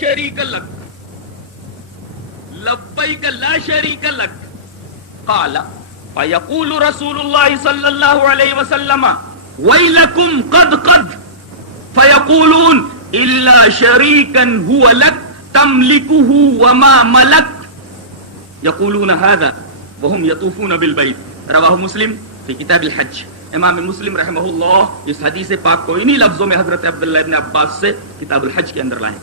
شریک لک لبیک لا شریک لک قال فیقول رسول اللہ صلی اللہ علیہ وسلم ویلکم قد فیقولون الا شریکا هو لک تملکه وما ملک یقولون هذا وهم یطوفون بالبیت رواہ مسلم فی کتاب الحج. امام مسلم رحمہ اللہ اس حدیث پاک کو انہی لفظوں میں حضرت عبداللہ ابن عباس سے کتاب الحج کے اندر لائیں.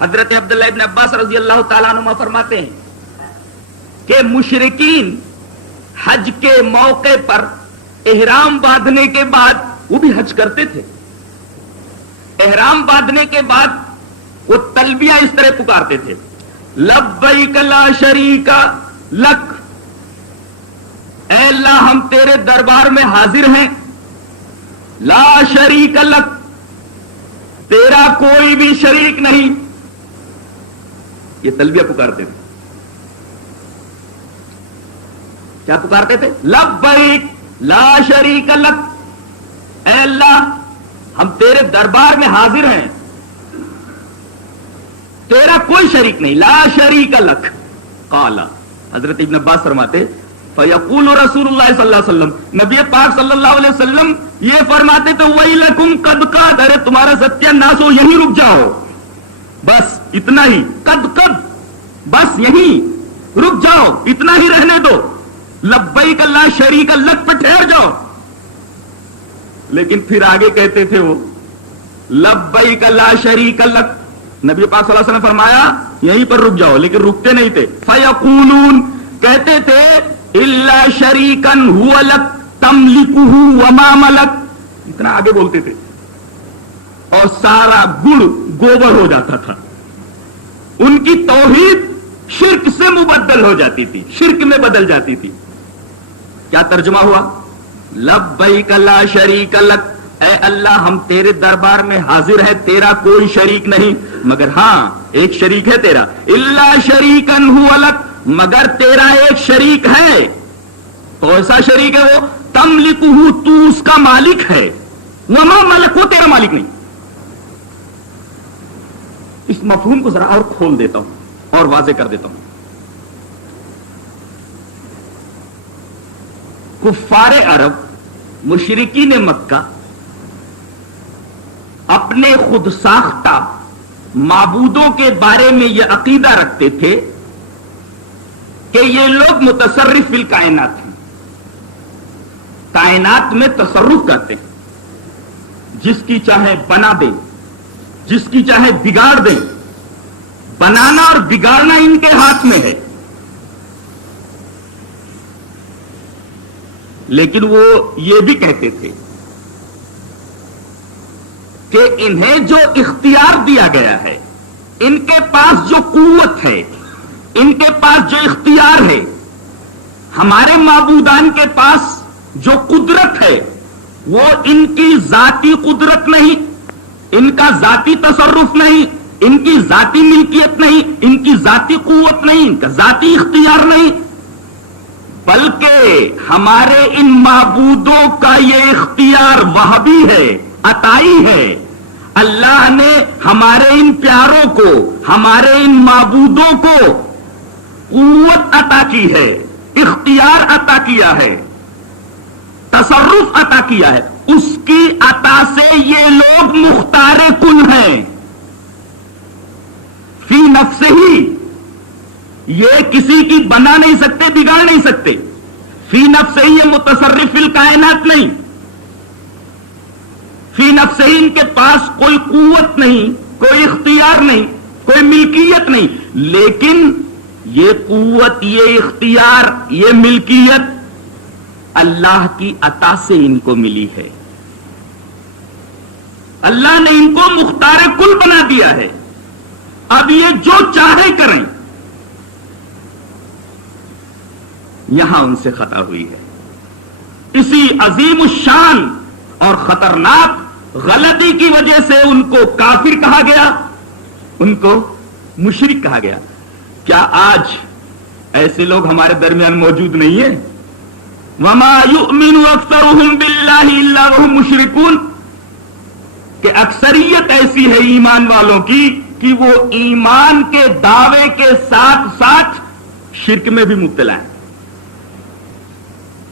حضرت عبداللہ ابن عباس رضی اللہ تعالیٰ عنہ فرماتے ہیں کہ مشرکین حج کے موقع پر احرام باندھنے کے بعد وہ بھی حج کرتے تھے. احرام باندھنے کے بعد وہ تلبیہ اس طرح پکارتے تھے لبیک لا شریک لک، اے اللہ ہم تیرے دربار میں حاضر ہیں، لا شریک لک، تیرا کوئی بھی شریک نہیں. یہ تلبیہ پکارتے تھے. کیا پکارتے تھے؟ لبیک لا شریک لک، اے اللہ ہم تیرے دربار میں حاضر ہیں، تیرا کوئی شریک نہیں، لا شریک لک. قال حضرت ابن عباس فرماتے فیقول رسول اللہ صلی اللہ علیہ وسلم، نبی پاک صلی اللہ علیہ وسلم یہ فرماتے تو ویلکم قد قد، ارے تمہارا ستیہ ناس ہو، یہیں رک جاؤ، بس اتنا ہی، قد قد، بس یہیں رک جاؤ، اتنا ہی رہنے دو، لبیک لا شریک لک پہ ٹھہر جاؤ. لیکن پھر آگے کہتے تھے وہ لبیک لا شریک لک، نبی پاک صلی اللہ علیہ وسلم فرمایا یہیں پر رک جاؤ، لیکن رکتے نہیں تھے. فیقولون، کہتے تھے الا شریکا هو لک تملکه وما ملک، اتنا آگے بولتے تھے اور سارا گڑ گوبر ہو جاتا تھا. ان کی توحید شرک سے مبدل ہو جاتی تھی، شرک میں بدل جاتی تھی. کیا ترجمہ ہوا؟ لبیک لا شریک لک، اے اللہ ہم تیرے دربار میں حاضر ہیں، تیرا کوئی شریک نہیں، مگر ہاں ایک شریک ہے تیرا، الا شریکا هو لک، مگر تیرا ایک شریک ہے. تو ایسا شریک ہے وہ تملکہ، تو اس کا مالک ہے، وما ملک، وہ تیرا مالک نہیں. اس مفہوم کو ذرا اور کھول دیتا ہوں اور واضح کر دیتا ہوں. کفار عرب، مشرکین مکہ اپنے خود ساختہ معبودوں کے بارے میں یہ عقیدہ رکھتے تھے کہ یہ لوگ متصرف فی الکائنات ہیں، کائنات میں تصرف کرتے ہیں، جس کی چاہے بنا دیں، جس کی چاہے بگاڑ دیں، بنانا اور بگاڑنا ان کے ہاتھ میں ہے. لیکن وہ یہ بھی کہتے تھے کہ انہیں جو اختیار دیا گیا ہے، ان کے پاس جو قوت ہے، ان کے پاس جو اختیار ہے، ہمارے معبودان کے پاس جو قدرت ہے وہ ان کی ذاتی قدرت نہیں، ان کا ذاتی تصرف نہیں، ان کی ذاتی ملکیت نہیں، ان کی ذاتی قوت نہیں، ان کا ذاتی اختیار نہیں، بلکہ ہمارے ان معبودوں کا یہ اختیار وہابی ہے، عطائی ہے. اللہ نے ہمارے ان پیاروں کو، ہمارے ان معبودوں کو قوت عطا کی ہے، اختیار عطا کیا ہے، تصرف عطا کیا ہے. اس کی عطا سے یہ لوگ مختار کن ہیں، فی نفسہ ہی، یہ کسی کی بنا نہیں سکتے، بگاڑ نہیں سکتے. فی نفسہ ہی یہ متصرف فی الکائنات نہیں، فی نفسہ ہی ان کے پاس کوئی قوت نہیں، کوئی اختیار نہیں، کوئی ملکیت نہیں، لیکن یہ قوت، یہ اختیار، یہ ملکیت اللہ کی عطا سے ان کو ملی ہے. اللہ نے ان کو مختار کل بنا دیا ہے. اب یہ جو چاہے کریں. یہاں ان سے خطا ہوئی ہے. اسی عظیم الشان اور خطرناک غلطی کی وجہ سے ان کو کافر کہا گیا، ان کو مشرک کہا گیا. کیا آج ایسے لوگ ہمارے درمیان موجود نہیں ہیں؟ وَمَا يُؤْمِنُ أَكْثَرُهُمْ بِاللَّهِ إِلَّا وَهُمْ مُشْرِكُونَ، کہ اکثریت ایسی ہے ایمان والوں کی کہ وہ ایمان کے دعوے کے ساتھ ساتھ شرک میں بھی مبتلا ہیں.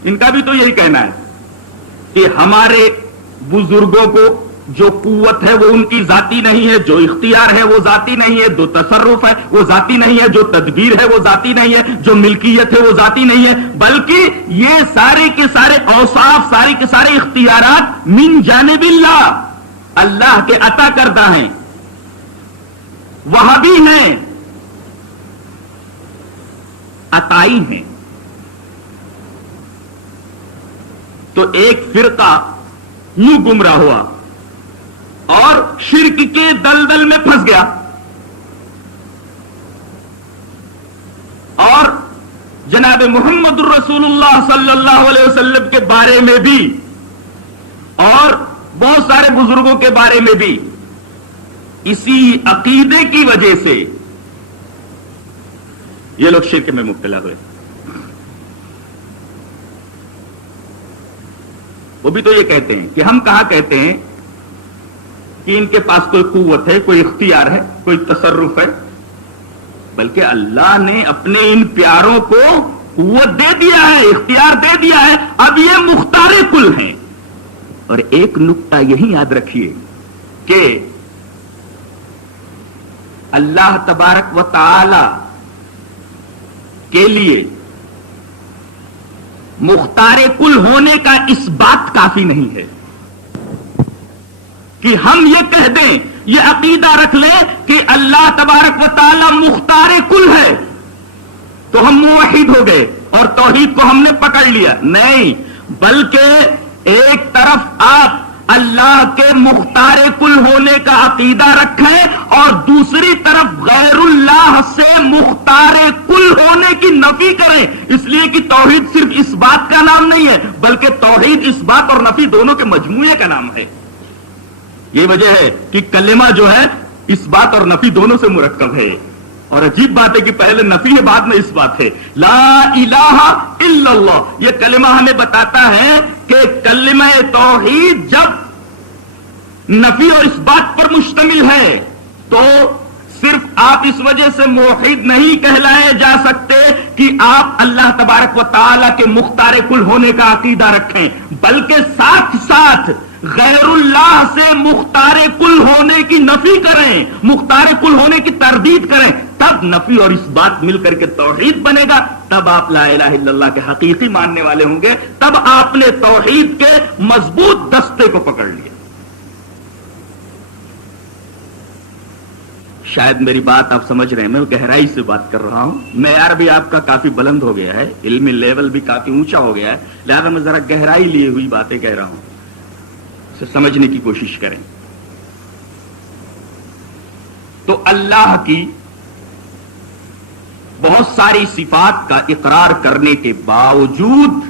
ان کا بھی تو یہی کہنا ہے کہ ہمارے بزرگوں کو جو قوت ہے وہ ان کی ذاتی نہیں ہے، جو اختیار ہے وہ ذاتی نہیں ہے، جو تصرف ہے وہ ذاتی نہیں ہے، جو تدبیر ہے وہ ذاتی نہیں ہے، جو ملکیت ہے وہ ذاتی نہیں ہے، بلکہ یہ سارے کے سارے اوصاف، سارے کے سارے اختیارات من جانب اللہ، اللہ کے عطا کردہ ہیں، وہابی ہیں، عطائی ہیں. تو ایک فرقہ یوں گمراہ ہوا اور شرک کے دلدل میں پھنس گیا، اور جناب محمد الرسول اللہ صلی اللہ علیہ وسلم کے بارے میں بھی اور بہت سارے بزرگوں کے بارے میں بھی اسی عقیدے کی وجہ سے یہ لوگ شرک میں مبتلا ہوئے. وہ بھی تو یہ کہتے ہیں کہ ہم کہاں کہتے ہیں کہ ان کے پاس کوئی قوت ہے، کوئی اختیار ہے، کوئی تصرف ہے، بلکہ اللہ نے اپنے ان پیاروں کو قوت دے دیا ہے، اختیار دے دیا ہے، اب یہ مختار کل ہیں. اور ایک نقطہ یہی یاد رکھیے کہ اللہ تبارک و تعالی کے لیے مختار کل ہونے کا اس بات کافی نہیں ہے کہ ہم یہ کہہ دیں، یہ عقیدہ رکھ لیں کہ اللہ تبارک و تعالی مختار کل ہے تو ہم موحد ہو گئے اور توحید کو ہم نے پکڑ لیا. نہیں، بلکہ ایک طرف آپ اللہ کے مختار کل ہونے کا عقیدہ رکھیں اور دوسری طرف غیر اللہ سے مختار کل ہونے کی نفی کریں، اس لیے کہ توحید صرف اس بات کا نام نہیں ہے بلکہ توحید اس بات اور نفی دونوں کے مجموعے کا نام ہے. یہ وجہ ہے کہ کلمہ جو ہے اس بات اور نفی دونوں سے مرکب ہے. اور عجیب بات ہے کہ پہلے نفی ہے بعد میں اس بات ہے. لا الہ الا اللہ، یہ کلمہ ہمیں بتاتا ہے کہ کلمہ توحید جب نفی اور اس بات پر مشتمل ہے تو صرف آپ اس وجہ سے موحد نہیں کہلائے جا سکتے کہ آپ اللہ تبارک و تعالی کے مختار کل ہونے کا عقیدہ رکھیں، بلکہ ساتھ ساتھ غیر اللہ سے مختار کل ہونے کی نفی کریں، مختار کل ہونے کی تردید کریں، تب نفی اور اس بات مل کر کے توحید بنے گا. تب آپ لا الہ الا اللہ کے حقیقی ماننے والے ہوں گے، تب آپ نے توحید کے مضبوط دستے کو پکڑ لیا. شاید میری بات آپ سمجھ رہے ہیں، میں گہرائی سے بات کر رہا ہوں، معیار بھی آپ کا کافی بلند ہو گیا ہے، علمی لیول بھی کافی اونچا ہو گیا ہے، لہذا میں ذرا گہرائی لیے ہوئی باتیں کہہ رہا ہوں، اسے سمجھنے کی کوشش کریں. تو اللہ کی بہت ساری صفات کا اقرار کرنے کے باوجود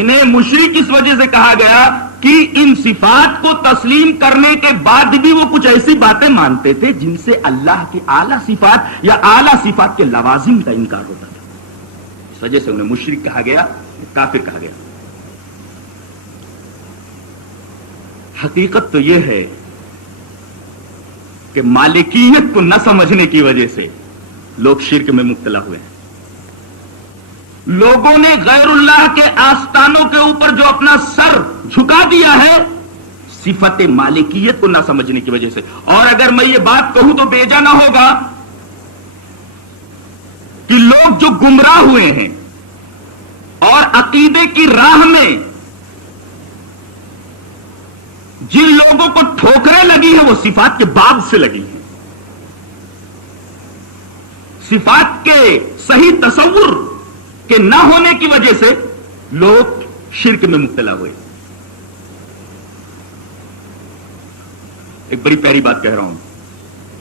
انہیں مشرک اس وجہ سے کہا گیا کہ ان صفات کو تسلیم کرنے کے بعد بھی وہ کچھ ایسی باتیں مانتے تھے جن سے اللہ کی اعلیٰ صفات یا اعلیٰ صفات کے لوازم کا انکار ہوتا تھا. اس وجہ سے انہیں مشرک کہا گیا، کافر کہا گیا. حقیقت تو یہ ہے کہ مالکیت کو نہ سمجھنے کی وجہ سے لوگ شرک میں مبتلا ہوئے ہیں. لوگوں نے غیر اللہ کے آستانوں کے اوپر جو اپنا سر جھکا دیا ہے صفت مالکیت کو نہ سمجھنے کی وجہ سے. اور اگر میں یہ بات کہوں تو بیجا نہ ہوگا کہ لوگ جو گمراہ ہوئے ہیں اور عقیدے کی راہ میں جن لوگوں کو ٹھوکریں لگی ہیں وہ صفات کے باب سے لگی ہیں، صفات کے صحیح تصور کے نہ ہونے کی وجہ سے لوگ شرک میں مبتلا ہوئے. ایک بڑی پیاری بات کہہ رہا ہوں.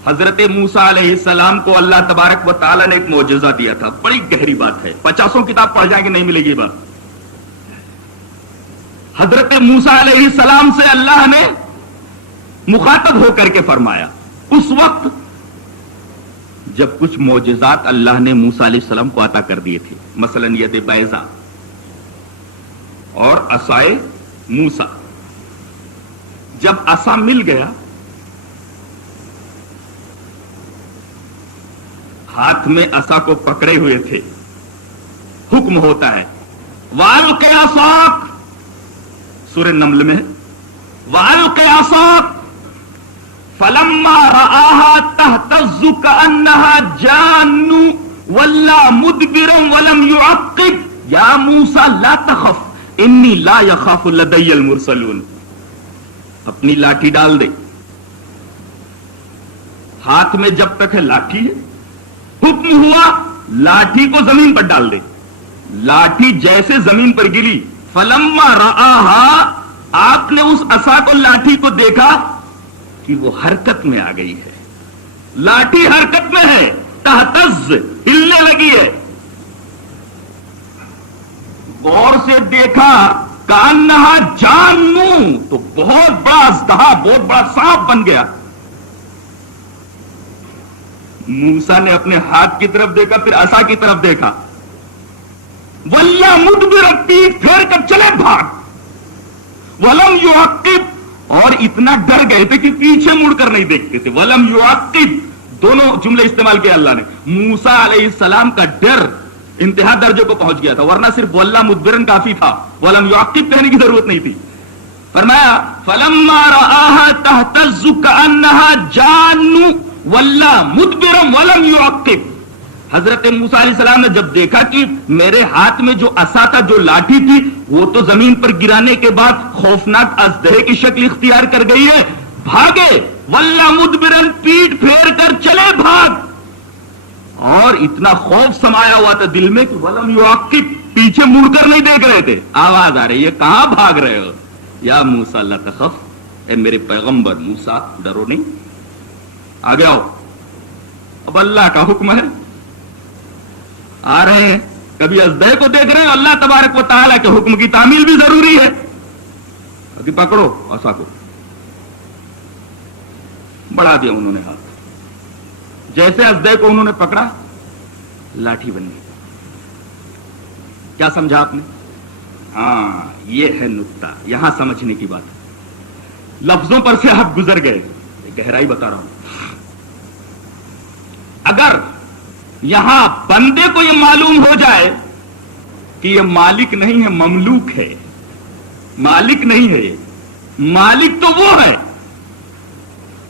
حضرت موسیٰ علیہ السلام کو اللہ تبارک و تعالیٰ نے ایک معجزہ دیا تھا. بڑی گہری بات ہے، 50 کتاب پڑھ جائیں گے نہیں ملے گی بات. حضرت موسیٰ علیہ السلام سے اللہ نے مخاطب ہو کر کے فرمایا اس وقت جب کچھ معجزات اللہ نے موسیٰ علیہ السلام کو عطا کر دیے تھے، مثلا ید بیضا اور عصائے موسیٰ. جب عصا مل گیا ہاتھ میں عصا کو پکڑے ہوئے تھے. حکم ہوتا ہے وَأَلْقِ عَصَاكَ، سورہ نمل میں وَأَلْقِ عَصَاكَ فَلَمَّا رَآهَا تَهْتَزُّ كَأَنَّهَا جَانٌّ وَلَّا مُدْبِرًا وَلَمْ يُعَقِّبْ يَا مُوسَى لَا تَخَفْ إِنِّي لَا يَخَافُ لَدَيَّ الْمُرْسَلُونَ. اپنی لاٹھی ڈال دے. ہاتھ میں جب تک ہے لاٹھی ہے، حکم ہوا لاٹھی کو زمین پر ڈال دے. لاٹھی جیسے زمین پر گری، فلما رآہا، آپ نے اس عصا کو لاٹھی کو دیکھا کہ وہ حرکت میں آ گئی ہے. لاٹھی حرکت میں ہے، تہتز، ہلنے لگی ہے. غور سے دیکھا کانہا جانوں، تو بہت بڑا اژدہا، بہت بڑا سانپ بن گیا. موسیٰ نے اپنے ہاتھ کی طرف دیکھا، پھر عصا کی طرف دیکھا. وَلَّا مُدْبِرًا، پیٹ پھیر کر چلے بھاگ. وَلَمْ يُعَقِّبْ، اور اتنا ڈر گئے تھے کہ پیچھے مڑ کر نہیں دیکھتے تھے. وَلَمْ يُعَقِّبْ، دونوں جملے استعمال کیا اللہ نے. موسیٰ علیہ السلام کا ڈر انتہا درجے کو پہنچ گیا تھا، ورنہ صرف وَلَّا مُدْبِرًا کافی تھا، وَلَمْ يُعَقِّبْ کہنے کی ضرورت نہیں تھی. فرمایا فَلَمَّا رَآهَا تَهْتَزُّ كَأَنَّهَا جَانٌّ وَلَّا مُدْبِرًا وَلَمْ يُعَقِّبْ. حضرت موسیٰ علیہ السلام نے جب دیکھا کہ میرے ہاتھ میں جو عصا تھا، جو لاٹھی تھی، وہ تو زمین پر گرانے کے بعد خوفناک اژدہے کی شکل اختیار کر گئی ہے، بھاگے. وَلَّا مُدْبِرًا، پیٹ پھیر کر چلے بھاگ. اور اتنا خوف سمایا ہوا تھا دل میں کہ وَلَمْ يُعَقِّبْ، پیچھے مڑ کر نہیں دیکھ رہے تھے. آواز آ رہی ہے کہاں بھاگ رہے ہو؟ یا موسیٰ لا تخف، اے میرے پیغمبر موسیٰ ڈرو نہیں، آگے آؤ. اب اللہ کا حکم ہے، آ رہے ہیں، کبھی اژدہے کو دیکھ رہے ہیں. اللہ تبارک و تعالیٰ کے حکم کی تعمیل بھی ضروری ہے. ابھی پکڑو عصا کو. بڑھا دیا انہوں نے ہاتھ، جیسے اژدہے کو انہوں نے پکڑا، لاٹھی بن گئی. کیا سمجھا آپ نے؟ ہاں، یہ ہے نکتہ، یہاں سمجھنے کی بات ہے. لفظوں پر سے آپ گزر گئے، گہرائی بتا رہا ہوں. اگر یہاں بندے کو یہ معلوم ہو جائے کہ یہ مالک نہیں ہے، مملوک ہے، مالک نہیں ہے، مالک تو وہ ہے،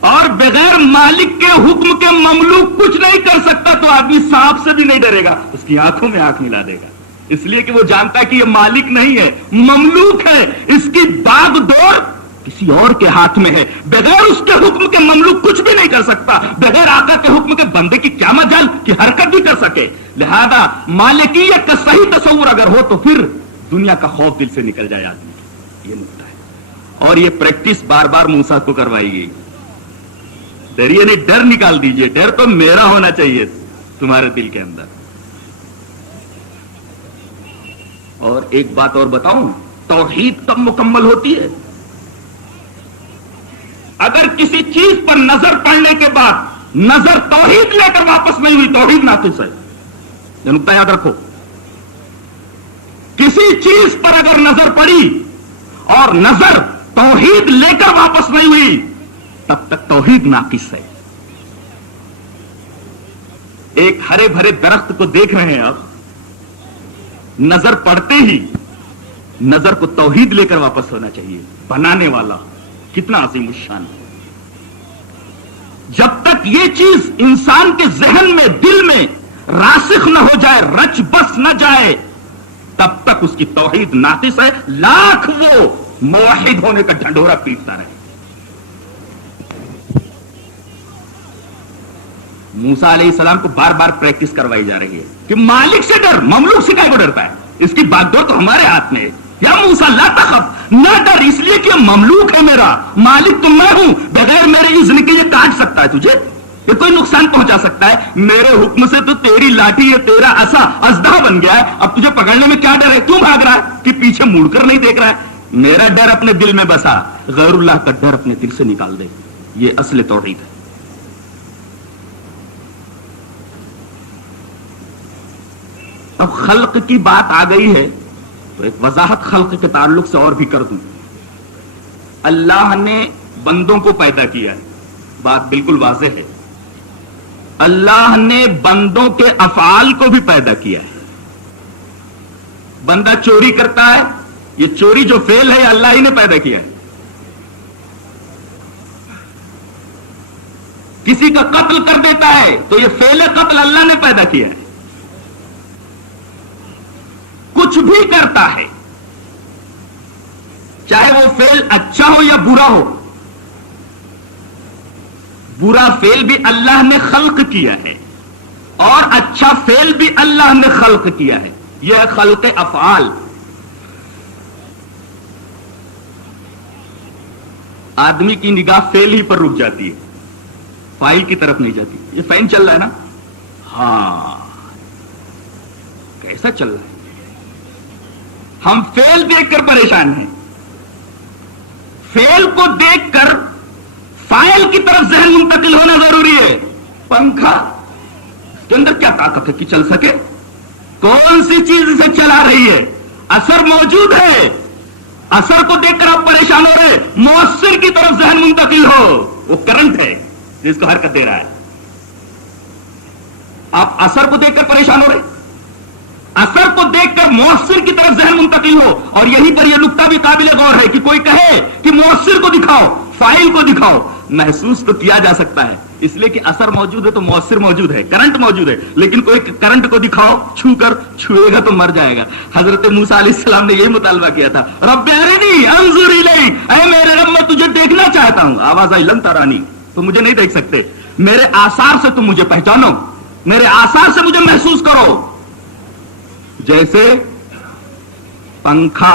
اور بغیر مالک کے حکم کے مملوک کچھ نہیں کر سکتا، تو آدمی سانپ سے بھی نہیں ڈرے گا، اس کی آنکھوں میں آنکھ ملا دے گا. اس لیے کہ وہ جانتا ہے کہ یہ مالک نہیں ہے، مملوک ہے. اس کی باغ ڈور کسی اور کے ہاتھ میں ہے. بغیر اس کے حکم کے مملوک کچھ بھی نہیں کر سکتا. بغیر آقا کے حکم کے بندے کی کیا مجال کہ حرکت بھی کر سکے. لہذا مالکیت کا صحیح تصور اگر ہو تو پھر دنیا کا خوف دل سے نکل جائے آدمی. یہ نکتہ ہے، اور یہ پریکٹس بار بار موسیٰ کو کروائی گئی. ڈریے نہیں، ڈر نکال دیجئے. ڈر تو میرا ہونا چاہیے تمہارے دل کے اندر. اور ایک بات اور بتاؤں، توحید کب مکمل ہوتی ہے؟ اگر کسی چیز پر نظر پڑنے کے بعد نظر توحید لے کر واپس نہیں ہوئی، توحید ناقص ہے. یہ نکتہ یاد رکھو. کسی چیز پر اگر نظر پڑی اور نظر توحید لے کر واپس نہیں ہوئی، تب تک توحید ناقص ہے. ایک ہرے بھرے درخت کو دیکھ رہے ہیں آپ، نظر پڑتے ہی نظر کو توحید لے کر واپس ہونا چاہیے. بنانے والا کتنا عظیم الشان. جب تک یہ چیز انسان کے ذہن میں، دل میں راسخ نہ ہو جائے، رچ بس نہ جائے، تب تک اس کی توحید ناقص ہے. لاکھ وہ موحد ہونے کا ڈھنڈورا پیٹتا رہے. موسیٰ علیہ السلام کو بار بار پریکٹس کروائی جا رہی ہے کہ مالک سے ڈر، مملوک سے کائے کو ڈرتا ہے؟ اس کی باغ ڈور تو ہمارے ہاتھ میں ہے. یا موسیٰ لا تخف، نہ ڈر، اس لیے کہ مملوک ہے میرا، مالک تو میں ہوں. بغیر میرے اذن کے یہ کاٹ سکتا ہے تجھے، یہ کوئی نقصان پہنچا سکتا ہے. میرے حکم سے تو تیری لاٹھی ہے، تیرا عصا اژدہا بن گیا ہے. اب تجھے پکڑنے میں کیا ڈر ہے؟ کیوں بھاگ رہا ہے کہ پیچھے مڑ کر نہیں دیکھ رہا ہے؟ میرا ڈر اپنے دل میں بسا، غیر اللہ کا ڈر اپنے دل سے نکال دے. یہ اصل توحید ہے. اب خلق کی بات آ گئی ہے تو ایک وضاحت خلق کے تعلق سے اور بھی کر دوں. اللہ نے بندوں کو پیدا کیا ہے، بات بالکل واضح ہے. اللہ نے بندوں کے افعال کو بھی پیدا کیا ہے. بندہ چوری کرتا ہے، یہ چوری جو فعل ہے اللہ ہی نے پیدا کیا ہے. کسی کا قتل کر دیتا ہے تو یہ فعل قتل اللہ نے پیدا کیا ہے. کچھ بھی کرتا ہے چاہے وہ فعل اچھا ہو یا برا ہو، برا فعل بھی اللہ نے خلق کیا ہے اور اچھا فعل بھی اللہ نے خلق کیا ہے. یہ ہے خلق افعال. آدمی کی نگاہ فعل ہی پر رک جاتی ہے، فاعل کی طرف نہیں جاتی. یہ فین چل رہا ہے نا، ہاں کیسا چل رہا ہے؟ ہم فعل دیکھ کر پریشان ہیں. فعل کو دیکھ کر فاعل کی طرف ذہن منتقل ہونا ضروری ہے. پنکھا اس کے اندر کیا طاقت ہے کہ چل سکے؟ کون سی چیز اسے چلا رہی ہے؟ اثر موجود ہے. اثر کو دیکھ کر آپ پریشان ہو رہے، مؤثر کی طرف ذہن منتقل ہو. وہ کرنٹ ہے جس کو حرکت دے رہا ہے. آپ اثر کو دیکھ کر پریشان ہو رہے، اثر کو دیکھ کر مؤثر کی طرف ذہن منتقل ہو. اور یہیں پر یہ نقطہ بھی قابل غور ہے کہ کوئی کہے کہ مؤثر کو دکھاؤ، فاعل کو دکھاؤ. محسوس تو کیا جا سکتا ہے اس لیے کہ اثر موجود ہے تو مؤثر موجود ہے، کرنٹ موجود ہے. لیکن کوئی کرنٹ کو دکھاؤ چھو کر، چھوئے گا تو مر جائے گا. حضرت موسیٰ علیہ السلام نے یہی مطالبہ کیا تھا، رب ارنی انظر الیک، اے میرے رب میں تجھے دیکھنا چاہتا ہوں. آواز آئی لن ترانی، تم مجھے نہیں دیکھ سکتے، میرے آثار سے تم مجھے پہچانو، میرے آثار سے مجھے محسوس کرو. جیسے پنکھا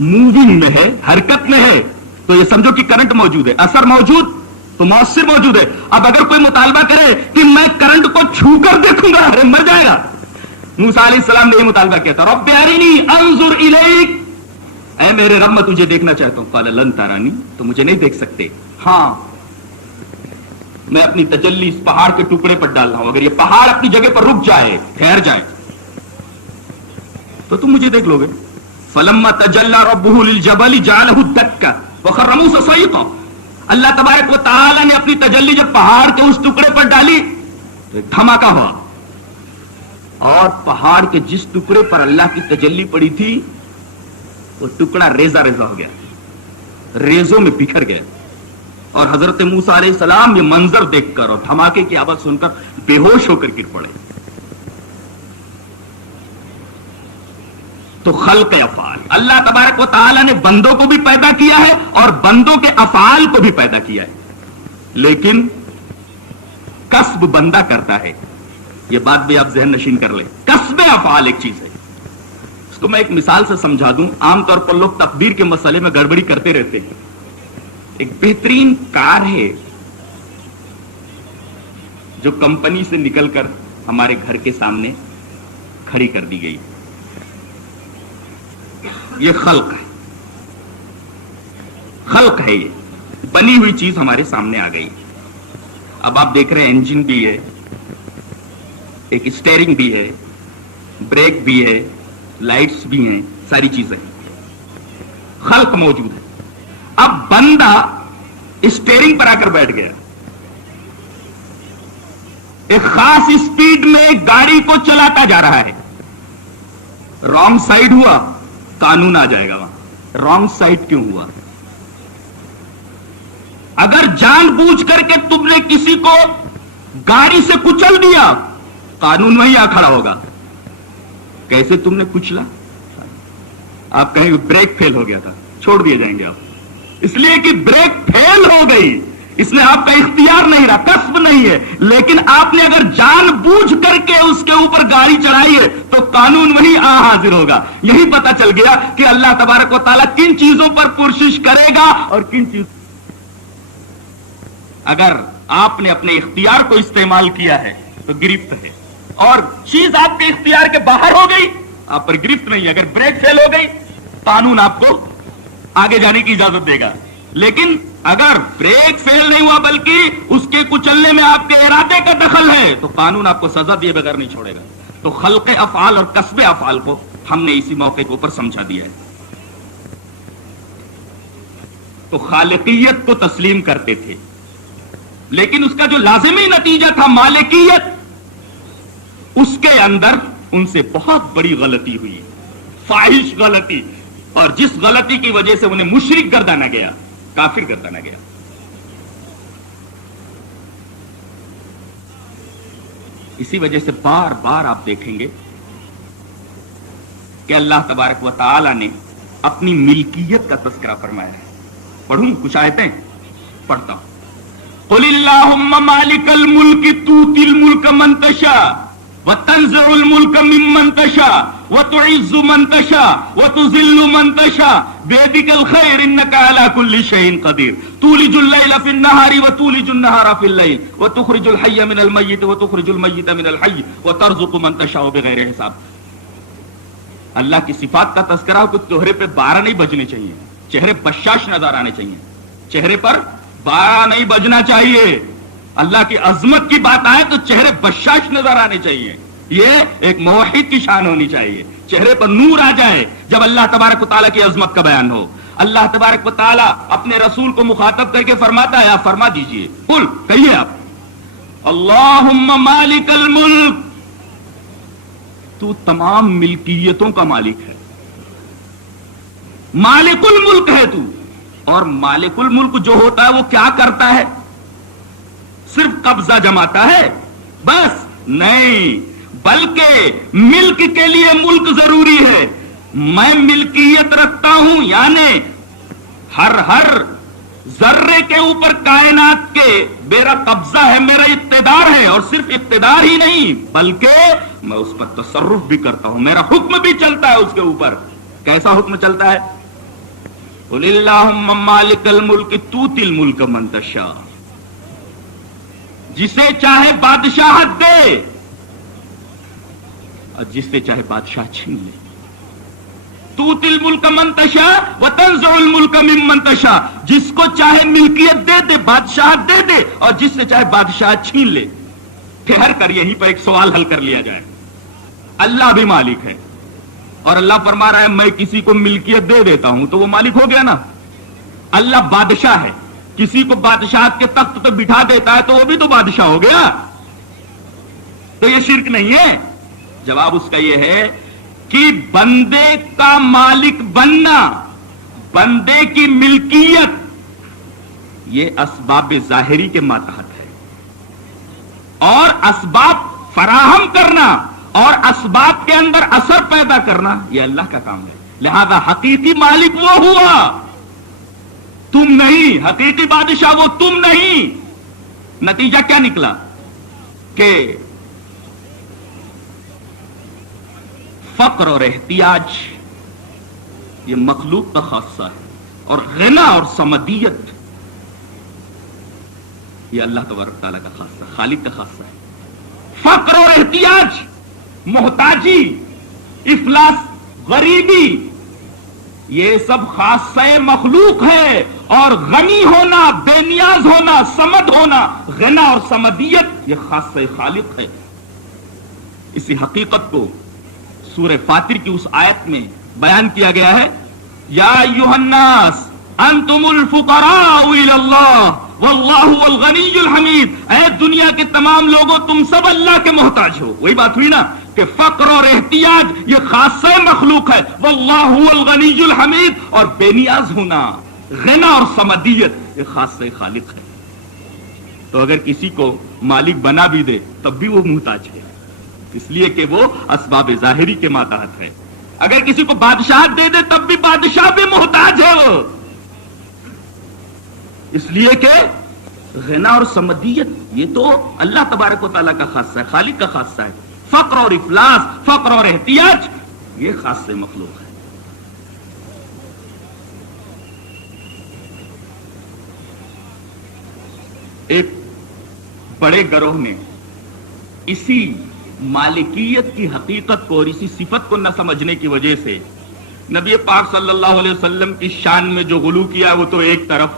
موونگ میں ہے، حرکت میں ہے، تو یہ سمجھو کہ کرنٹ موجود ہے، اثر موجود تو مؤثر موجود ہے. اب اگر کوئی مطالبہ کرے کہ میں کرنٹ کو چھو کر دیکھوں گا، ارے مر جائے گا. موسیٰ علیہ السلام نے یہ مطالبہ کیا تھا، رب ارنی انظر الیک، اے میرے رب میں تجھے دیکھنا چاہتا ہوں. قال لن ترانی، تو مجھے نہیں دیکھ سکتے. ہاں میں اپنی تجلی اس پہاڑ کے ٹکڑے پر ڈال رہا ہوں، اگر یہ پہاڑ اپنی جگہ پر رک جائے، ٹھہر جائے، تو تم مجھے دیکھ لو گے. فلما تجلی ربہ للجبل جعلہ دکا وخر موسیٰ صعقا. اللہ تبارک و تعالی نے اپنی تجلی جب پہاڑ کے اس ٹکڑے پر ڈالی تو ایک دھماکہ ہوا، اور پہاڑ کے جس ٹکڑے پر اللہ کی تجلی پڑی تھی وہ ٹکڑا ریزہ ریزہ ہو گیا، ریزوں میں بکھر گیا. اور حضرت موسیٰ علیہ السلام یہ منظر دیکھ کر اور دھماکے کی آواز سن کر بے ہوش ہو کر گر پڑے. تو خلق افعال، اللہ تبارک و تعالی نے بندوں کو بھی پیدا کیا ہے اور بندوں کے افعال کو بھی پیدا کیا ہے. لیکن کسب بندہ کرتا ہے، یہ بات بھی آپ ذہن نشین کر لیں. کسب افعال ایک چیز ہے، اس کو میں ایک مثال سے سمجھا دوں. عام طور پر لوگ تقدیر کے مسئلے میں گڑبڑی کرتے رہتے ہیں. ایک بہترین کار ہے جو کمپنی سے نکل کر ہمارے گھر کے سامنے کھڑی کر دی گئی، یہ خلق ہے، خلق ہے، یہ بنی ہوئی چیز ہمارے سامنے آ گئی. اب آپ دیکھ رہے ہیں انجن بھی ہے، ایک اسٹیئرنگ بھی ہے، بریک بھی ہے، لائٹس بھی ہیں، ساری چیزیں خلق موجود ہے. اب بندہ اسٹیئرنگ پر آ کر بیٹھ گیا، ایک خاص اسپیڈ میں گاڑی کو چلاتا جا رہا ہے. رانگ سائڈ ہوا، قانون آ جائے گا وہاں. رانگ سائڈ کیوں ہوا؟ اگر جان بوجھ کر کے تم نے کسی کو گاڑی سے کچل دیا، قانون وہیں آ کھڑا ہوگا. کیسے تم نے کچلا؟ آپ کہیں بریک فیل ہو گیا تھا، چھوڑ دیے جائیں گے آپ، اس لیے کہ بریک فیل ہو گئی، اس میں آپ کا اختیار نہیں رہا، کسب نہیں ہے. لیکن آپ نے اگر جان بوجھ کر کے اس کے اوپر گاڑی چڑھائی ہے تو قانون وہی حاضر ہوگا. یہی پتا چل گیا کہ اللہ تبارک و تعالیٰ کن چیزوں پر پرشش کرے گا اور کن چیز. اگر آپ نے اپنے اختیار کو استعمال کیا ہے تو گرفت ہے، اور چیز آپ کے اختیار کے باہر ہو گئی آپ پر گرفت نہیں ہے. اگر بریک فیل ہو گئی قانون آپ کو آگے جانے کی اجازت دے گا. لیکن اگر بریک فیل نہیں ہوا بلکہ اس کے کچلنے میں آپ کے ارادے کا دخل ہے تو قانون آپ کو سزا دیے بغیر نہیں چھوڑے گا. تو خلق افعال اور کسب افعال کو ہم نے اسی موقع کے اوپر سمجھا دیا ہے. تو خالقیت کو تسلیم کرتے تھے لیکن اس کا جو لازمی نتیجہ تھا مالکیت، اس کے اندر ان سے بہت بڑی غلطی ہوئی، فاحش غلطی، اور جس غلطی کی وجہ سے انہیں مشرک گردانا گیا، کافر گردانا گیا۔ اسی وجہ سے بار بار آپ دیکھیں گے کہ اللہ تبارک و تعالی نے اپنی ملکیت کا تذکرہ فرمایا ہے۔ پڑھوں کچھ آیتیں پڑھتا ہوں۔ قل اللہم مالک الملک تؤتی الملک من تشاء وتنزع الملک ممن تشاء وتعز من تشاء وتذل من تشاء بيدك الخير انك على كل شيء قدير تولج الليل في النهار وتولج النهار في الليل وتخرج الحي من الميت وتخرج الميت من الحي وترزق من تشاء بغیر حساب۔ اللہ کی صفات کا تذکرہ ہو کہ چہرے پہ 12 نہیں بجنے چاہیے، چہرے بشاش نظر آنے چاہیے، چہرے پر 12 نہیں بجنا چاہیے۔ اللہ کی عظمت کی بات آئے تو چہرے بشاش نظر آنے چاہیے، یہ ایک موحد کی شان ہونی چاہیے، چہرے پر نور آ جائے جب اللہ تبارک و تعالیٰ کی عظمت کا بیان ہو۔ اللہ تبارک و تعالیٰ اپنے رسول کو مخاطب کر کے فرماتا ہے، آپ فرما دیجئے، قل کہیے آپ، اللہم مالک الملک، تو تمام ملکیتوں کا مالک ہے، مالک الملک ہے تو۔ اور مالک الملک جو ہوتا ہے وہ کیا کرتا ہے؟ صرف قبضہ جماتا ہے بس نہیں، بلکہ ملک کے لیے ملک ضروری ہے۔ میں ملکیت رکھتا ہوں، یعنی ہر ذرے کے اوپر کائنات کے میرا قبضہ ہے، میرا اقتدار ہے، اور صرف اقتدار ہی نہیں بلکہ میں اس پر تصرف بھی کرتا ہوں، میرا حکم بھی چلتا ہے اس کے اوپر۔ کیسا حکم چلتا ہے؟ قل اللہم مالک الملک تؤتی الملک من تشاء، جسے چاہے بادشاہت دے اور جس سے چاہے بادشاہ چھین لے۔ تؤتی الملک من تشاء وتنزع الملک ممن تشاء، جس کو چاہے ملکیت دے دے، بادشاہت دے دے، اور جس سے چاہے بادشاہ چھین لے۔ ٹھہر کر یہیں پر ایک سوال حل کر لیا جائے۔ اللہ بھی مالک ہے، اور اللہ فرما رہا ہے میں کسی کو ملکیت دے دیتا ہوں تو وہ مالک ہو گیا نا۔ اللہ بادشاہ ہے، کسی کو بادشاہت کے تخت پہ بٹھا دیتا ہے تو وہ بھی تو بادشاہ ہو گیا، تو یہ شرک نہیں ہے؟ جواب اس کا یہ ہے کہ بندے کا مالک بننا، بندے کی ملکیت، یہ اسباب ظاہری کے ماتحت ہے، اور اسباب فراہم کرنا اور اسباب کے اندر اثر پیدا کرنا یہ اللہ کا کام ہے۔ لہذا حقیقی مالک وہ ہوا، تم نہیں، حقیقی بادشاہ وہ تم نہیں۔ نتیجہ کیا نکلا کہ فقر اور احتیاج یہ مخلوق کا خاصہ ہے، اور غنا اور سمدیت یہ اللہ تبارک تعالیٰ کا خاصہ، خالق کا خاصہ ہے۔ فقر اور احتیاج، محتاجی، افلاس، غریبی، یہ سب خاصہ مخلوق ہے، اور غنی ہونا، بے نیاز ہونا، سمد ہونا، غنا اور سمدیت یہ خاصہ خالق ہے۔ اسی حقیقت کو سورہ فاطر کی اس آیت میں بیان کیا گیا ہے، یا ایھا الناس انتم الفقراء الی اللہ واللہ هو الغنی الحمید، اے دنیا کے تمام لوگوں تم سب اللہ کے محتاج ہو۔ وہی بات ہوئی نا کہ فقر اور احتیاج یہ خاصہ مخلوق ہے، واللہ هو الغنی الحمید، اور بے نیاز ہونا، غنا اور سمدیت یہ خاصہ خالق ہے۔ تو اگر کسی کو مالک بنا بھی دے تب بھی وہ محتاج ہے، اس لیے کہ وہ اسباب ظاہری کے ماتحت ہے۔ اگر کسی کو بادشاہت دے دے تب بھی بادشاہ بھی محتاج ہے وہ، اس لیے کہ غنا اور سمدیت یہ تو اللہ تبارک و تعالیٰ کا خاصہ ہے، خالق کا خاصہ ہے۔ فقر اور افلاس، فقر اور احتیاج یہ خاص مخلوق ہے۔ ایک بڑے گروہ نے اسی مالکیت کی حقیقت کو اور اسی صفت کو نہ سمجھنے کی وجہ سے نبی پاک صلی اللہ علیہ وسلم کی شان میں جو غلو کیا وہ تو ایک طرف،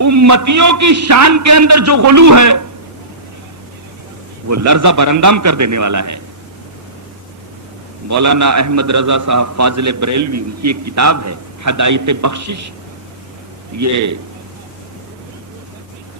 امتیوں کی شان کے اندر جو غلو ہے وہ لرزہ برندام کر دینے والا ہے۔ مولانا احمد رضا صاحب فاضل بریلوی، ان کی ایک کتاب ہے حدائق بخشش، یہ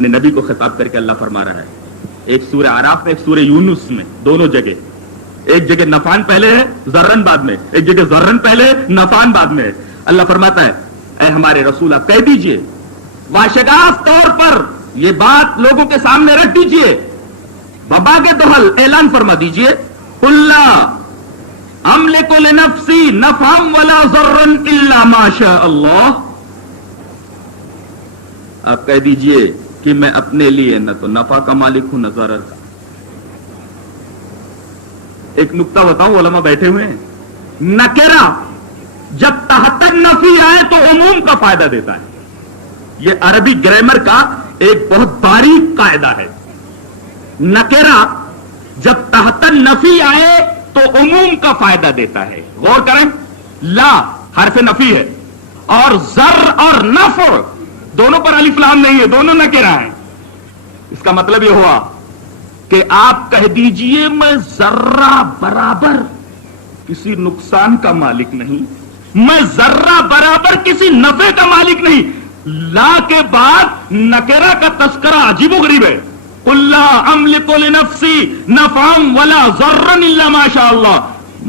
اپنے نبی کو خطاب کر کے اللہ فرما رہا ہے، ایک سورہ اعراف میں، ایک سورہ یونس میں، دونوں جگہ، ایک جگہ نفان پہلے ہے ذرن بعد میں، ایک جگہ ذرن پہلے نفان بعد میں ہے۔ اللہ فرماتا ہے اے ہمارے رسول آپ کہہ دیجئے، واشگاف طور پر یہ بات لوگوں کے سامنے رکھ دیجئے، وبا کے دہل اعلان فرما دیجئے، قل لا املک لنفسی نفعا ولا ضرا الا ما شاء اللہ، آپ کہہ دیجئے کہ میں اپنے لیے نہ تو نفع کا مالک ہوں نہ ضرر کا۔ ایک نقطہ بتاؤں، علماء بیٹھے ہوئے ہیں، نکرہ جب تحت نفی آئے تو عموم کا فائدہ دیتا ہے، یہ عربی گرامر کا ایک بہت باریک قاعدہ ہے۔ نکرہ جب تحت نفی آئے تو عموم کا فائدہ دیتا ہے۔ غور کریں، لا حرف نفی ہے، اور ضر اور نفع دونوں پر الف لام نہیں ہے، دونوں نکرہ ہیں۔ اس کا مطلب یہ ہوا کہ آپ کہہ دیجئے میں ذرہ برابر کسی نقصان کا مالک نہیں، میں ذرہ برابر کسی نفع کا مالک نہیں۔ لا کے بعد نکرہ کا تذکرہ عجیب و غریب ہے۔ قل لا املک لنفسی نفعا ولا ضرا الا ما شاء اللہ،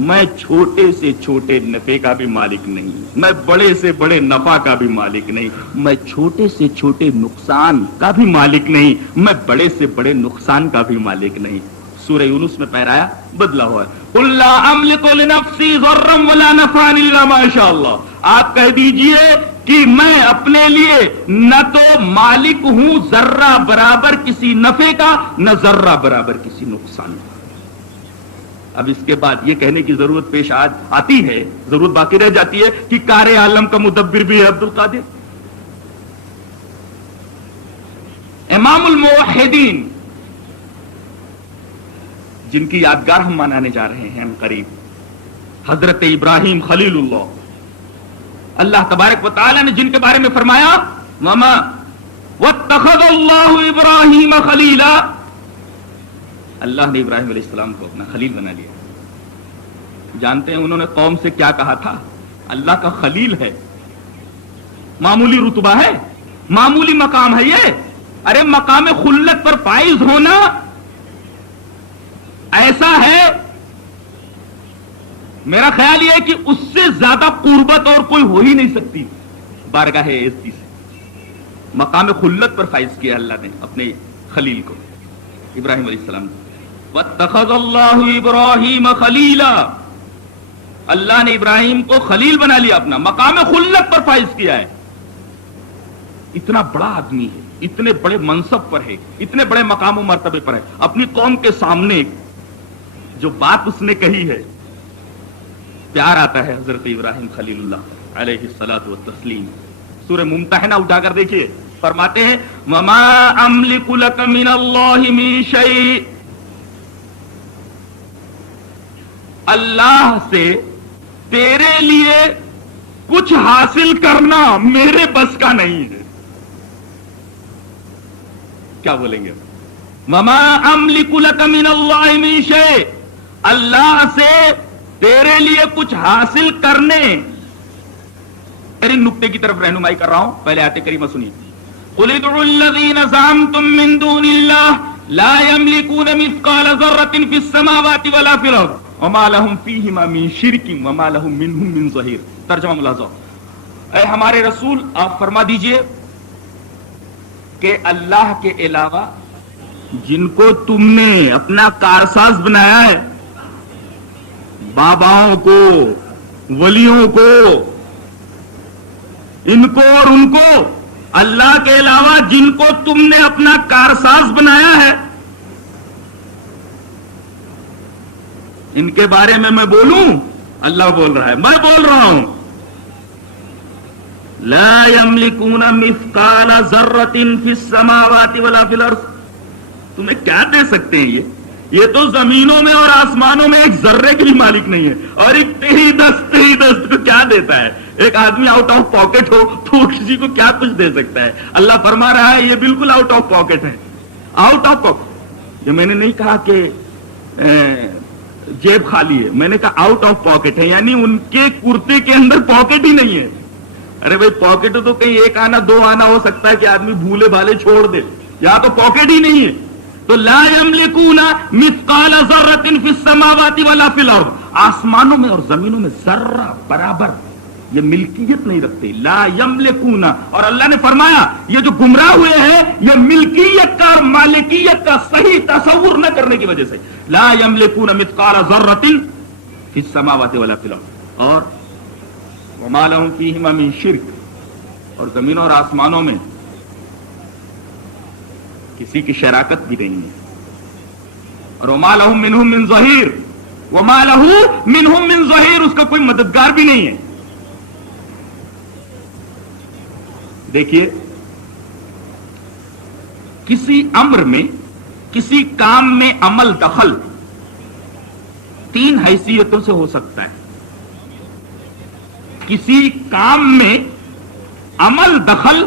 میں چھوٹے سے چھوٹے نفع کا بھی مالک نہیں، میں بڑے سے بڑے نفع کا بھی مالک نہیں، میں چھوٹے سے چھوٹے نقصان کا بھی مالک نہیں، میں بڑے سے بڑے نقصان کا بھی مالک نہیں۔ سورہ یونس میں پیرایا بدلا ہوا ہے، قل لا املک لنفسی ضرا ولا نفعا الا ما شاء اللہ، آپ کہہ دیجئے کہ میں اپنے لیے نہ تو مالک ہوں ذرہ برابر کسی نفع کا، نہ ذرہ برابر کسی نقصان کا۔ اب اس کے بعد یہ کہنے کی ضرورت پیش آتی ہے، ضرورت باقی رہ جاتی ہے کہ کار عالم کا مدبر بھی ہے عبد القادر۔ امام الموحدین جن کی یادگار ہم منانے جا رہے ہیں ہم قریب، حضرت ابراہیم خلیل اللہ، اللہ تبارک و تعالی نے جن کے بارے میں فرمایا وما واتخذ اللہ ابراہیم خلیلا، اللہ نے ابراہیم علیہ السلام کو اپنا خلیل بنا لیا۔ جانتے ہیں انہوں نے قوم سے کیا کہا تھا؟ اللہ کا خلیل ہے، معمولی رتبہ ہے، معمولی مقام ہے یہ، ارے مقام خلت پر فائز ہونا ایسا ہے، میرا خیال یہ ہے کہ اس سے زیادہ قربت اور کوئی ہو ہی نہیں سکتی بارگاہ عزتی سے۔ مقام خلت پر فائز کیا اللہ نے اپنے خلیل کو، ابراہیم علیہ السلام کو۔ واتخذ اللہ ابراہیم خلیلا، اللہ نے ابراہیم کو خلیل بنا لیا، اپنا مقام خلت پر فائز کیا ہے۔ اتنا بڑا آدمی ہے، اتنے بڑے منصب پر ہے، اتنے بڑے مقام و مرتبے پر ہے، اپنی قوم کے سامنے جو بات اس نے کہی ہے، پیار آتا ہے حضرت ابراہیم خلیل اللہ علیہ الصلوۃ والتسلیم۔ سورہ ممتحنہ اٹھا کر دیکھیے، فرماتے ہیں وما املک لک من اللہ من شیء، اللہ سے تیرے لیے کچھ حاصل کرنا میرے بس کا نہیں ہے۔ کیا بولیں گے؟ وما املک لک من اللہ من شیء، اللہ سے تیرے لیے کچھ حاصل کرنے، ایک نقطے کی طرف رہنمائی کر رہا ہوں، پہلے آیت کریمہ سنیے۔ قل ادعوا الذین زعمتم من دون اللہ لا یملکون مثقال ذرۃ فی السماوات ولا فی الارض وما لهم فیہما من شرک وما لهم منہم من ظہیر۔ ترجمہ ملاحظہ، اے ہمارے رسول آپ فرما دیجئے کہ اللہ کے علاوہ جن کو تم نے اپنا کارساز بنایا ہے، باباؤں کو، ولیوں کو، ان کو اور ان کو، اللہ کے علاوہ جن کو تم نے اپنا کارساز بنایا ہے، ان کے بارے میں بولوں؟ اللہ بول رہا ہے، میں بول رہا ہوں، لا یملکون مثقال ذرۃ فی السماوات ولا فی الارض، تمہیں کیا دے سکتے ہیں یہ تو زمینوں میں اور آسمانوں میں ایک ذرے کے بھی مالک نہیں ہے، اور ایک تہی دست کو کیا دیتا ہے؟ ایک آدمی آؤٹ آف پاکٹ ہو تو کسی کو کیا کچھ دے سکتا ہے؟ اللہ فرما رہا ہے یہ بالکل آؤٹ آف پاکٹ ہے، آؤٹ آف پاکٹ۔ یہ میں نے نہیں کہا کہ جیب خالی ہے، میں نے کہا آؤٹ آف پاکٹ ہے، یعنی ان کے کرتے کے اندر پاکٹ ہی نہیں ہے۔ ارے بھائی پاکٹ تو کہیں ایک آنا دو آنا ہو سکتا ہے کہ آدمی بھولے بھالے چھوڑ دے، یا تو پاکٹ ہی نہیں ہے. تو لا یملکون مثقال ذرۃ فی السماوات ولا فی الارض، آسمانوں میں اور زمینوں میں ذرہ برابر یہ ملکیت نہیں رکھتے. لا یملکون، اور اللہ نے فرمایا یہ جو گمراہ ہوئے ہیں یہ ملکیت کا اور مالکیت کا صحیح تصور نہ کرنے کی وجہ سے. لا یملکون مثقال ذرۃ فی السماوات ولا فی الارض، اور وما لهم فیہما من شرک، اور زمینوں اور آسمانوں میں کسی کی شراکت بھی نہیں ہے. اور وما لهم منہم من ظہیر، وما له منہم من ظہیر، اس کا کوئی مددگار بھی نہیں ہے. دیکھیے کسی امر میں، کسی کام میں عمل دخل 3 حیثیتوں سے ہو سکتا ہے. کسی کام میں عمل دخل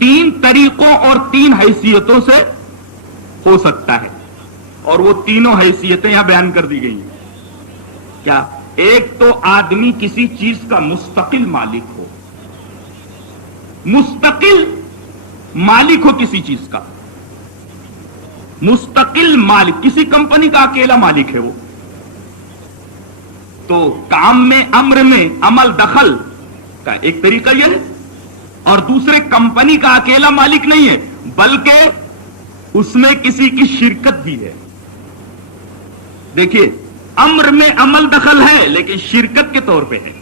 3 طریقوں اور 3 حیثیتوں سے ہو سکتا ہے، اور وہ تینوں حیثیتیں یہاں بیان کر دی گئی ہیں. کیا؟ ایک تو آدمی کسی چیز کا مستقل مالک ہو، مستقل مالک ہو کسی چیز کا، مستقل مالک، کسی کمپنی کا اکیلا مالک ہے وہ، تو کام میں، امر میں عمل دخل کا ایک طریقہ یہ ہے. اور دوسرے کمپنی کا اکیلا مالک نہیں ہے بلکہ اس میں کسی کی شرکت بھی ہے. دیکھیے امر میں عمل دخل ہے لیکن شرکت کے طور پہ ہے.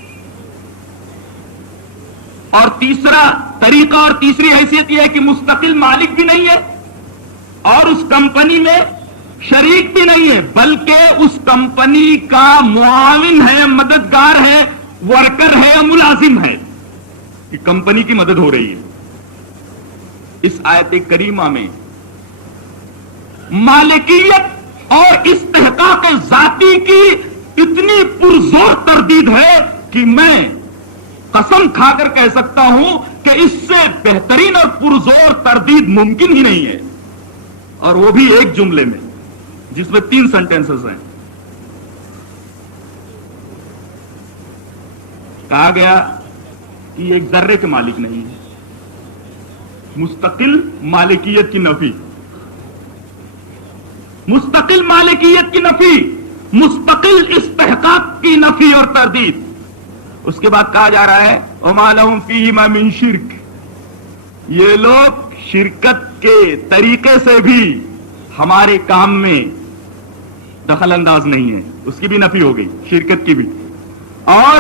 اور تیسرا طریقہ اور تیسری حیثیت یہ ہے کہ مستقل مالک بھی نہیں ہے اور اس کمپنی میں شریک بھی نہیں ہے بلکہ اس کمپنی کا معاون ہے، مددگار ہے، ورکر ہے، ملازم ہے، کہ کمپنی کی مدد ہو رہی ہے. اس آیت کریمہ میں مالکیت اور استحقاق ذاتی کی اتنی پرزور تردید ہے کہ میں قسم کھا کر کہہ سکتا ہوں کہ اس سے بہترین اور پرزور تردید ممکن ہی نہیں ہے، اور وہ بھی ایک جملے میں جس میں 3 سینٹینسز ہیں. کہا گیا کہ یہ ایک ذرے کے مالک نہیں ہے. مستقل مالکیت کی نفی، مستقل مالکیت کی نفی، مستقل استحقاق کی نفی اور تردید. اس کے بعد کہا جا رہا ہے وما لهم فیہما من شرک، یہ لوگ شرکت کے طریقے سے بھی ہمارے کام میں دخل انداز نہیں ہے. اس کی بھی نفی ہو گئی، شرکت کی بھی. اور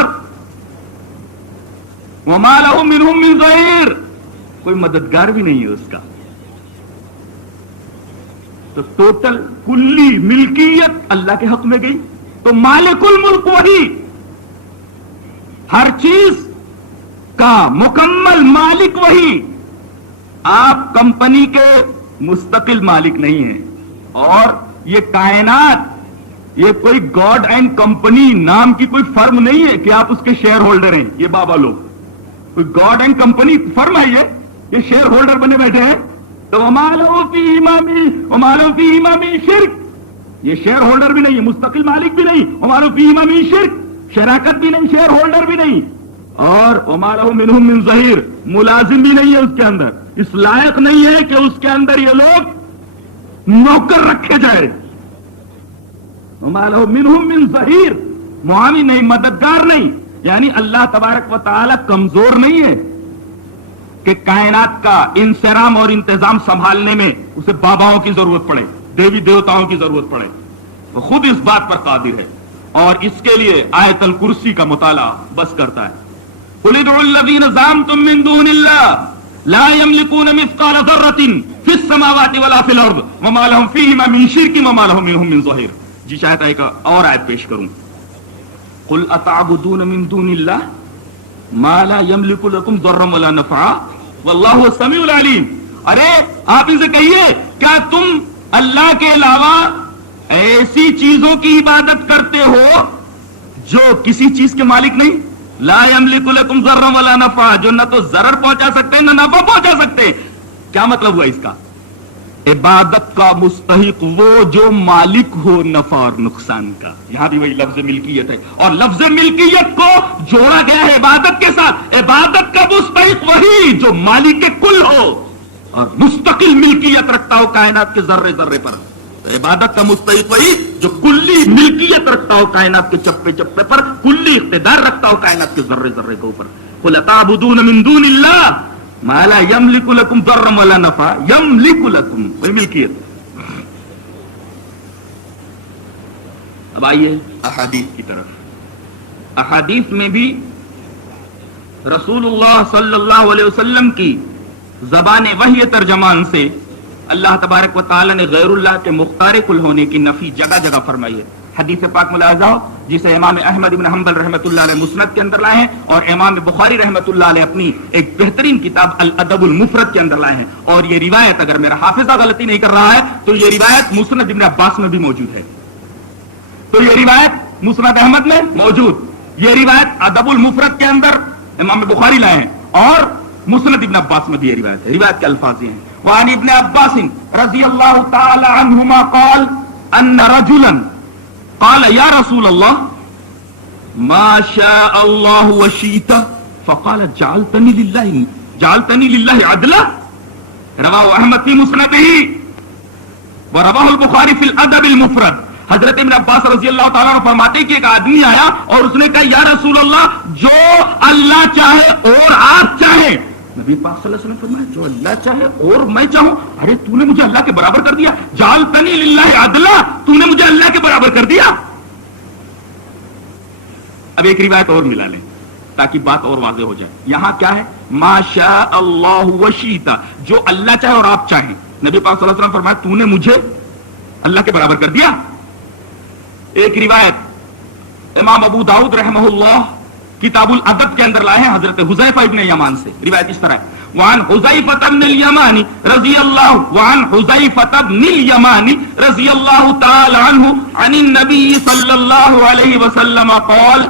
وما له منهم من ظہیر، کوئی مددگار بھی نہیں ہے اس کا. تو ٹوٹل کلی ملکیت اللہ کے حق میں گئی. تو مالک الملک وہی، ہر چیز کا مکمل مالک وہی. آپ کمپنی کے مستقل مالک نہیں ہیں. اور یہ کائنات، یہ کوئی گاڈ اینڈ کمپنی نام کی کوئی فرم نہیں ہے کہ آپ اس کے شیئر ہولڈر ہیں. یہ بابا لوگ کوئی گاڈ اینڈ کمپنی فرم ہے، یہ شیئر ہولڈر بنے بیٹھے ہیں. تو وما له فیہما من شرک، یہ شیئر ہولڈر بھی نہیں، مستقل مالک بھی نہیں. وما له فیہما من شرک، شراکت بھی نہیں، شیئر ہولڈر بھی نہیں. اور وما له منہم من ظہیر، ملازم بھی نہیں ہے اس کے اندر. اس لائق نہیں ہے کہ اس کے اندر یہ لوگ نوکر رکھے جائے. وما له منہم من ظہیر، معاون نہیں، مددگار نہیں. یعنی اللہ تبارک و تعالی کمزور نہیں ہے کہ کائنات کا انسرام اور انتظام سنبھالنے میں اسے باباؤں کی ضرورت پڑے، دیوی دیوتاؤں کی ضرورت پڑے. وہ خود اس بات پر قادر ہے اور اس کے لیے آیت الکرسی کا مطالعہ بس کرتا ہے. قل ادعوا الذین زعمتم من دون اللہ لا یملکون مثقال ذرۃ فی السماوات ولا فی الارض وما لهم فیہما من شرک وما لهم منہم من ظہیر. جی چاہتا ہے کہ اور آیت پیش کروں. قل اتعبدون من دون اللہ ما لا یملک لکم ضرا ولا نفعا واللہ هو السمیع العلیم. ارے آپ ان سے کہیے کیا تم اللہ کے علاوہ ایسی چیزوں کی عبادت کرتے ہو جو کسی چیز کے مالک نہیں؟ لا یملک لکم ضرا ولا نفعا، جو نہ تو ضرر پہنچا سکتے نہ نفع پہنچا سکتے. کیا مطلب ہوا اس کا؟ عبادت کا مستحق وہ جو مالک ہو نفع اور نقصان کا. یہاں بھی وہی لفظ ملکیت ہے، اور لفظ ملکیت کو جوڑا گیا ہے عبادت کے ساتھ. عبادت کا مستحق وہی جو مالک کل ہو. اور مستقل ملکیت رکھتا ہو کائنات کے ذرے ذرے پر. تو عبادت کا مستحق وہی جو کلی ملکیت رکھتا ہو کائنات کے چپے چپے پر, کلی اقتدار رکھتا ہو کائنات کے ذرے ذرے کے اوپر. قل اتعبدون من دون اللہ ما لا یملک لکم ضرا ولا نفع یملک لکم, وہی ملکیت. اب آئیے احادیث کی طرف. احادیث میں بھی رسول اللہ صلی اللہ علیہ وسلم کی زبان وحی ترجمان سے اللہ تبارک و تعالی نے غیر اللہ کے مختار کل ہونے کی نفی جگہ جگہ فرمائی ہے. حدیث پاک ملاحظہ ہو جسے امام احمد بن حنبل رحمۃ اللہ علیہ مسند کے اندر لائے ہیں, اور امام بخاری رحمۃ اللہ علیہ اپنی ایک بہترین کتاب الادب المفرد کے اندر لائے ہیں. اور یہ روایت اگر میرا حافظہ غلطی نہیں کر رہا ہے تو یہ روایت مسند ابن عباس میں بھی موجود ہے. تو یہ روایت مسند احمد میں موجود, یہ روایت ادب المفرد کے اندر امام بخاری لائے ہیں, اور مسند ابن عباس میں بھی یہ روایت ہے. روایت کے الفاظ یہ ہیں, وعن ابن عباس رضی اللہ تعالی عنہما قال ان رجلا قال یا رسول اللہ ما شاء اللہ وشئت فقال جعلتنی للہ عدلا. رواہ احمد فی مسندہ ورواہ البخاری فی الادب المفرد. حضرت ابن عباس رضی اللہ تعالیٰ عنہ فرماتے کہ ایک آدمی آیا اور اس نے کہا یا رسول اللہ جو اللہ چاہے اور آپ چاہیں. نبی پاک صلی اللہ علیہ وسلم فرمایا جو اللہ چاہے اور میں چاہوں. ارے تو نے مجھے اللہ کے برابر کر دیا, جعلتنی للہ عدلا, تو نے مجھے اللہ کے برابر کر دیا. اب ایک روایت اور ملا لیں تاکہ بات اور واضح ہو جائے. یہاں کیا ہے, ما شاء اللہ وشئت, جو اللہ چاہے اور آپ چاہیں. نبی پاک صلی اللہ علیہ وسلم فرمایا تو نے مجھے اللہ کے برابر کر دیا. ایک روایت امام ابو داؤد رحمہ اللہ کتاب الادب کے اندر لائے ہیں حضرت حذیفہ ابن یمان سے. روایت اس طرح ہے, وعن حذیفہ بن الیمان رضی اللہ تعالی عنہ عن النبی صلی اللہ علیہ وسلم قال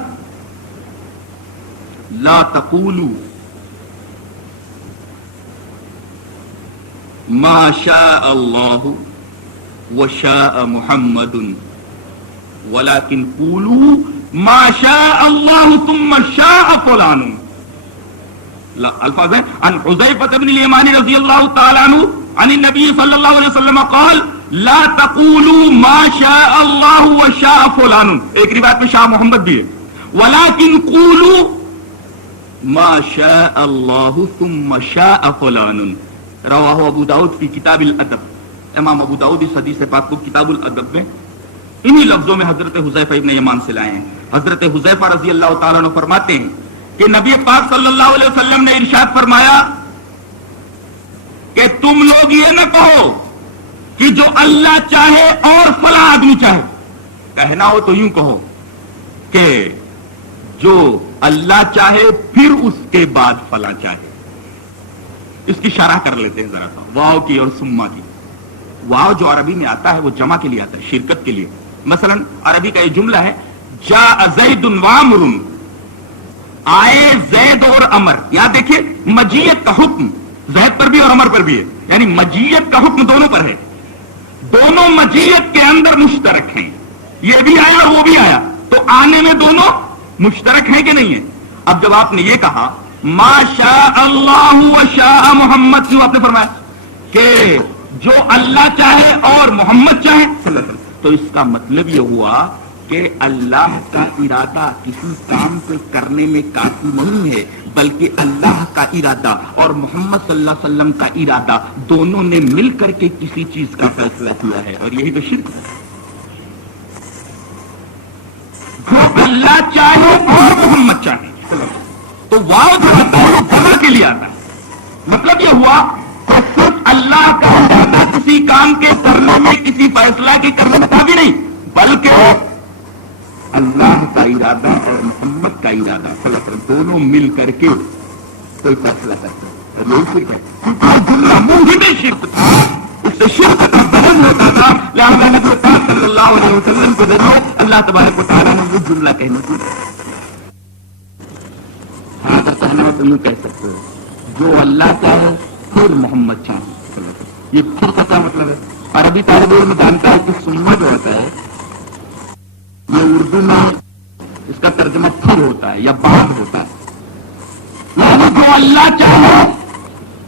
لا تقولوا ما شاء اللہ وشاء محمد ولكن قولوا ما شاء اللہ ثم شاء فلان. الفاظ ہیں عن حذیفہ بن الیمان رضی اللہ تعالی عنہ عن النبی صلی اللہ علیہ وسلم قال لا تقولوا ما شاء اللہ وشاء فلان. ایک روایت میں شاہ محمد بھی ہے, ولكن قولوا ما شاء اللہ ثم شاء فلان. رواہ ابو داؤد فی کتاب الادب. امام ابو داؤد اس حدیث پاک کو کتاب الادب میں انہی لفظوں میں حضرت حذیفہ ابن یمان سے لائے ہیں. حضرت حذیفہ رضی اللہ تعالیٰ عنہ فرماتے ہیں کہ نبی پاک صلی اللہ علیہ وسلم نے ارشاد فرمایا کہ تم لوگ یہ نہ کہو کہ جو اللہ چاہے اور فلاں آدمی چاہے. کہنا ہو تو یوں کہو کہ جو اللہ چاہے پھر اس کے بعد فلاں چاہے. اس کی شرح کر لیتے ہیں ذرا سا, واو کی اور سما کی. واو جو عربی میں آتا ہے وہ جمع کے لیے آتا ہے, شرکت کے لیے. مثلا عربی کا یہ جملہ ہے جاء زید وعمر, آئے زید اور امر. یہاں دیکھیے مجیت کا حکم زید پر بھی اور امر پر بھی ہے, یعنی مجیت کا حکم دونوں پر ہے. دونوں مجیت کے اندر مشترک ہیں, یہ بھی آیا اور وہ بھی آیا, تو آنے میں دونوں مشترک ہیں کہ نہیں ہے. اب جب آپ نے یہ کہا ما شاء اللہ وشاء محمد, کیوں آپ نے فرمایا کہ جو اللہ چاہے اور محمد چاہے, تو اس کا مطلب یہ ہوا کہ اللہ کا ارادہ کسی کام کو کرنے میں کافی نہیں ہے, بلکہ اللہ کا ارادہ اور محمد صلی اللہ علیہ وسلم کا ارادہ دونوں نے مل کر کے کسی چیز کا فیصلہ کیا ہے, اور یہی تو شرک ہے. جو اللہ چاہے اور محمد چاہے, تو واو دونوں کے لیے آتا ہے. مطلب یہ ہوا کہ صرف اللہ کا ارادہ کسی کام کے کرنے میں, کسی فیصلہ کے کرنے میں کافی نہیں, بلکہ اللہ کا ارادہ اور محمد کا ارادہ دونوں مل کر کے کوئی فیصلہ کرتے ہیں. اس سے شرک کا بدل ہوتا تھا. صلی اللہ علیہ وسلم کو ذریعے اللہ تبارک و تعالیٰ نے وہ جملہ کہنے کی. کہنا تو یوں کہہ سکتے ہو جو اللہ چاہے پھر محمد چاہے. یہ پھر کا کیا مطلب ہے؟ عربی طالب علم جانتا ہے کہ سننا جو ہوتا ہے یہ اردو میں اس کا ترجمہ پھر ہوتا ہے یا بعد ہوتا ہے. یعنی جو اللہ چاہے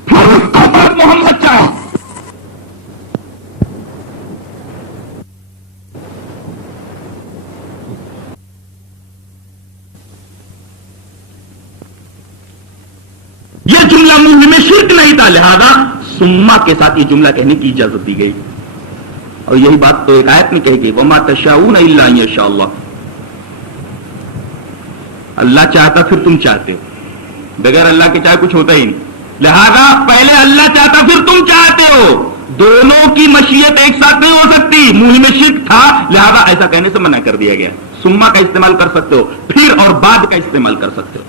پھر اس کا بعد محمد چاہے. منہ میں شرک نہیں تھا، لہذا سما کے ساتھ یہ جملہ کہنے کی اجازت دی گئی. اور یہی بات تو ایک آیت میں کہی گئی، وما تشاؤون الا ان یشاء اللہ. اللہ چاہتا پھر تم چاہتے ہو، بغیر اللہ کے چاہے کچھ ہوتا ہی نہیں. لہذا پہلے اللہ چاہتا پھر تم چاہتے ہو، دونوں کی مشیت ایک ساتھ نہیں ہو سکتی. منہ میں شرک تھا لہذا ایسا کہنے سے منع کر دیا گیا. سما کا استعمال کر سکتے ہو، پھر اور بعد کا استعمال کر سکتے ہو.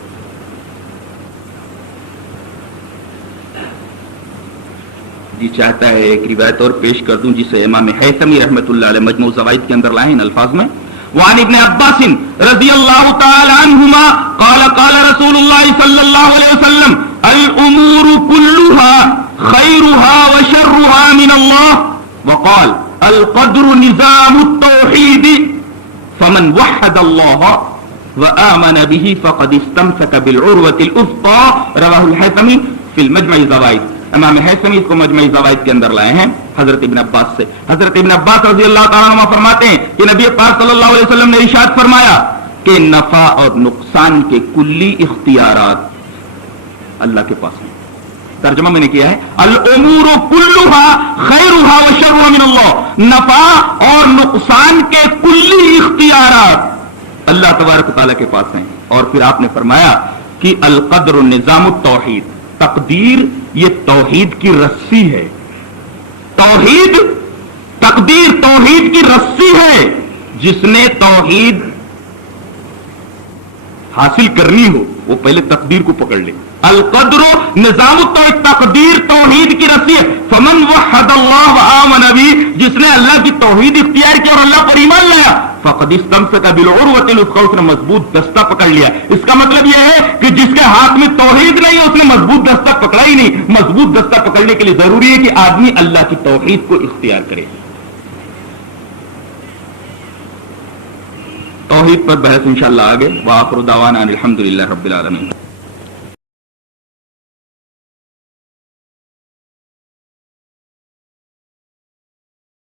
جی چاہتا ہے ایک روایت اور پیش کر دوں جسے امام حیثمی رحمۃ اللہ علیہ مجموع الزوائد کے اندر لائے ان الفاظ میں. وعن ابن عباس رضی اللہ تعالی عنہما قال قال رسول اللہ صلی اللہ علیہ وسلم الامور كلها خيرها وشرها من الله وقال القدر نظام التوحيد فمن وحد الله وآمن به فقد استمسك بالعروة الوثقى رواه الحيثمي في المجمع الزوائد. امام حیثمی اس کو مجمع زوائد کے اندر لائے ہیں حضرت ابن عباس سے. حضرت ابن عباس رضی اللہ تعالیٰ عنہ فرماتے ہیں کہ نبی پاک صلی اللہ علیہ وسلم نے ارشاد فرمایا کہ نفع اور نقصان کے کلی اختیارات اللہ کے پاس ہیں. ترجمہ میں نے کیا ہے الامور كلها خيرها وشرها من اللہ. نفع اور نقصان کے کلی اختیارات اللہ تبارک و تعالیٰ کے پاس ہیں. اور پھر آپ نے فرمایا کہ القدر نظام التوحید، تقدیر یہ توحید کی رسی ہے. توحید تقدیر توحید کی رسی ہے. جس نے توحید حاصل کرنی ہو وہ پہلے تقدیر کو پکڑ لے. القدر نظام التوحید، تقدیر توحید کی رسی ہے. فمن وحد اللہ وآمن به، جس نے اللہ کی توحید اختیار کی اور اللہ پر ایمان لایا، فقد استمسک بالعروۃ الوثقی، اس نے مضبوط دستہ پکڑ لیا. اس کا مطلب یہ ہے کہ جس کے ہاتھ میں توحید نہیں ہے اس نے مضبوط دستہ پکڑا ہی نہیں. مضبوط دستہ پکڑنے کے لیے ضروری ہے کہ آدمی اللہ کی توحید کو اختیار کرے. توحید پر بحث انشاءاللہ آگے. وآخر دعوانا الحمدللہ رب العالمین.